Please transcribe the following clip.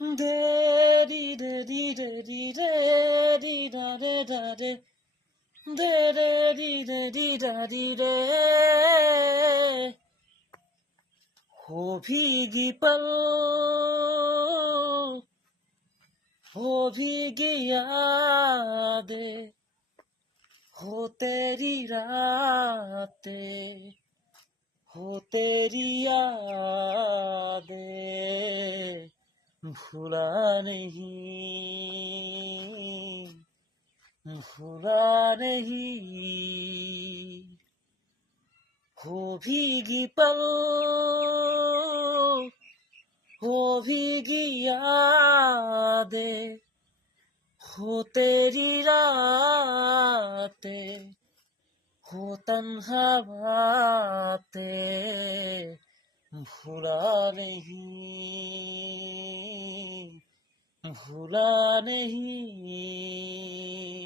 de di de di de di de di da de da de de di de di da di de हो भीगी पल हो भीगी यादें हो तेरी रातें हो तेरी यादें भुला नहीं भुला नहीं हो भीगी पल हो भीगी यादें हो तेरी रातें हो तन्हा बातें भुला नहीं भुला नहीं